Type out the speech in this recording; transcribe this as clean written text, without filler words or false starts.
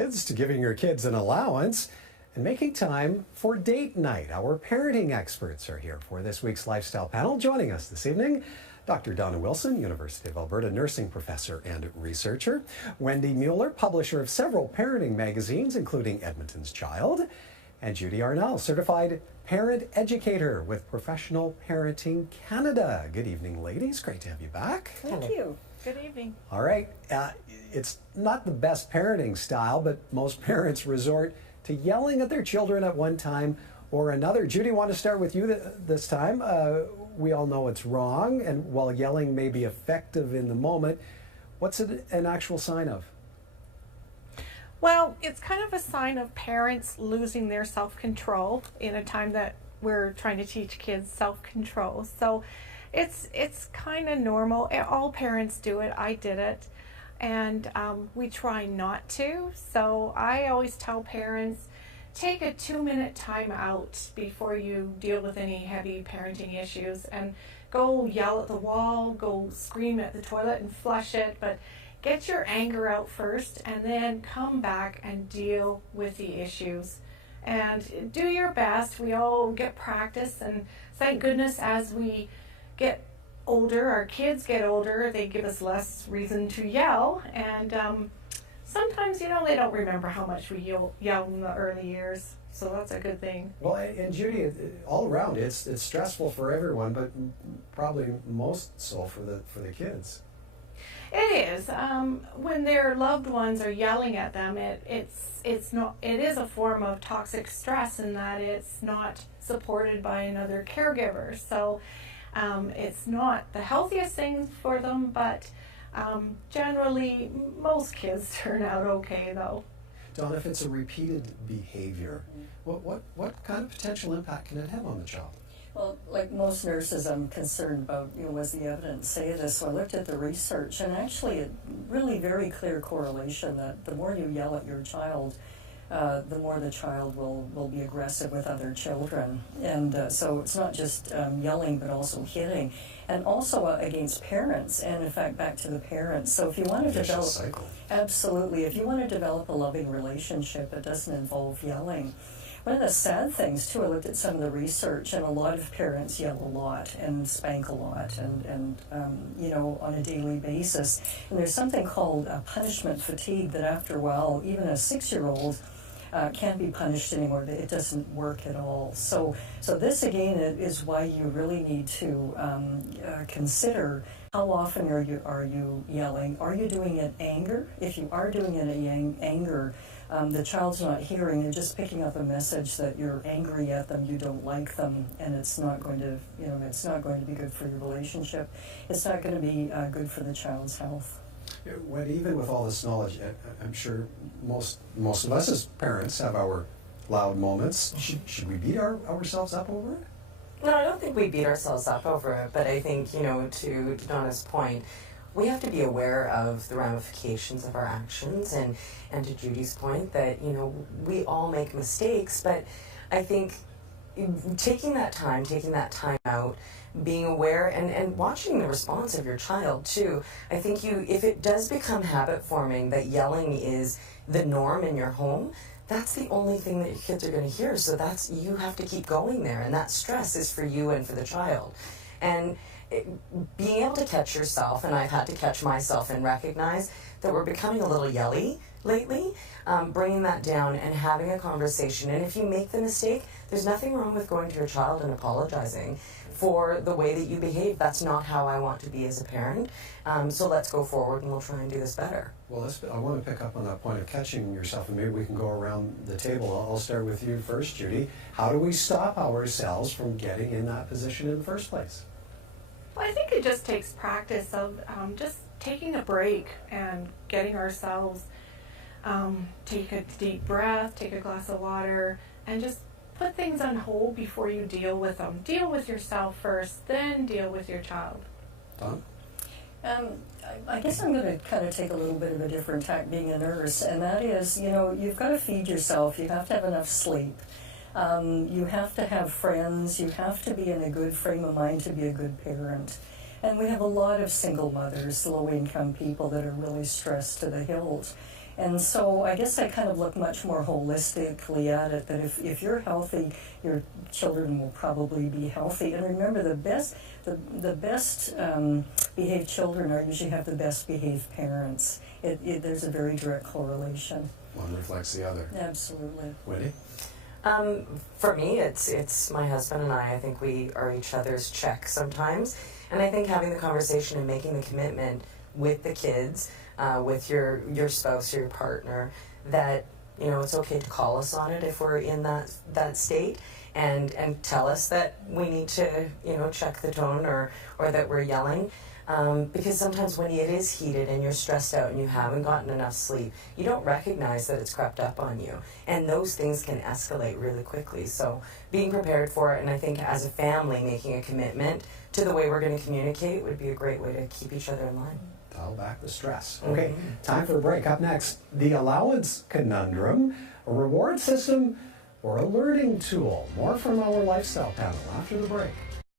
Kids to giving your kids an allowance and making time for date night. Our parenting experts are here for this week's lifestyle panel. Joining us this evening, Dr. Donna Wilson, University of Alberta nursing professor and researcher, Wendy Mueller, publisher of several parenting magazines, including Edmonton's Child, and Judy Arnall, certified parent educator with Professional Parenting Canada. Good evening, ladies. Great to have you back. Thank you. Good evening. All right. It's not the best parenting style, but most parents resort to yelling at their children at one time or another. Judy, I want to start with you this time. We all know it's wrong, and while yelling may be effective in the moment, what's it an actual sign of? Well, it's kind of a sign of parents losing their self-control in a time that we're trying to teach kids self-control. So it's kind of normal. All parents do it. I did it. And we try not to. So I always tell parents, take a 2-minute time out before you deal with any heavy parenting issues, and go yell at the wall, go scream at the toilet and flush it, but get your anger out first and then come back and deal with the issues. And do your best. We all get practice, and thank goodness as we get older, our kids get older, they give us less reason to yell, and sometimes, you know, they don't remember how much we yelled in the early years, so that's a good thing. Well, and Judy, all around, it's stressful for everyone, but probably most so for the kids. It is. When their loved ones are yelling at them, it is a form of toxic stress in that it's not supported by another caregiver. So it's not the healthiest thing for them, but generally most kids turn out okay though. Donna, if it's a repeated behavior, what kind of potential impact can it have on the child? Well, like most nurses, I'm concerned about, was the evidence say this? So I looked at the research, and actually a really very clear correlation that the more you yell at your child, the more the child will be aggressive with other children. And so it's not just yelling, but also hitting. And also against parents, and in fact back to the parents. So if you want to develop, cycle. Absolutely, if you want to develop a loving relationship, it doesn't involve yelling. One of the sad things, too, I looked at some of the research, and a lot of parents yell a lot and spank a lot and on a daily basis. And there's something called punishment fatigue that after a while, even a 6-year-old can't be punished anymore. It doesn't work at all. So this, again, is why you really need to consider how often are you yelling. Are you doing it in anger? If you are doing it in anger, the child's not hearing, they're just picking up a message that you're angry at them, you don't like them, and it's not going to, it's not going to be good for your relationship. It's not going to be good for the child's health. When even with all this knowledge, I'm sure most of us as parents have our loud moments. Should we beat ourselves up over it? No, I don't think we beat ourselves up over it, but I think, to Donna's point, we have to be aware of the ramifications of our actions, and to Judy's point that, we all make mistakes, but I think taking that time out, being aware and watching the response of your child too. I think if it does become habit forming that yelling is the norm in your home, that's the only thing that your kids are going to hear. So you have to keep going there, and that stress is for you and for the child. And being able to catch yourself, and I've had to catch myself and recognize that we're becoming a little yelly lately, bringing that down and having a conversation. And if you make the mistake, there's nothing wrong with going to your child and apologizing for the way that you behave. That's not how I want to be as a parent. So let's go forward and we'll try and do this better. Well, I want to pick up on that point of catching yourself, and maybe we can go around the table. I'll start with you first, Judy. How do we stop ourselves from getting in that position in the first place? Well, I think it just takes practice of just taking a break and getting ourselves, take a deep breath, take a glass of water, and just put things on hold before you deal with them. Deal with yourself first, then deal with your child. Don? I guess I'm going to kind of take a little bit of a different tack being a nurse, and that is, you've got to feed yourself. You have to have enough sleep. You have to have friends. You have to be in a good frame of mind to be a good parent. And we have a lot of single mothers, low-income people that are really stressed to the hilt. And so I guess I kind of look much more holistically at it, that if you're healthy, your children will probably be healthy. And remember, the best behaved children usually have the best behaved parents. There's a very direct correlation. One reflects the other. Absolutely. Wendy? For me, it's my husband and I think we are each other's check sometimes. And I think having the conversation and making the commitment with the kids, with your spouse or your partner, that it's okay to call us on it if we're in that state, and tell us that we need to check the tone or that we're yelling. Because sometimes when it is heated and you're stressed out and you haven't gotten enough sleep, you don't recognize that it's crept up on you. And those things can escalate really quickly. So being prepared for it, and I think as a family making a commitment to the way we're going to communicate would be a great way to keep each other in line. Dial back the stress. Okay, time for a break. Up next, the allowance conundrum, a reward system or a learning tool. More from our lifestyle panel after the break.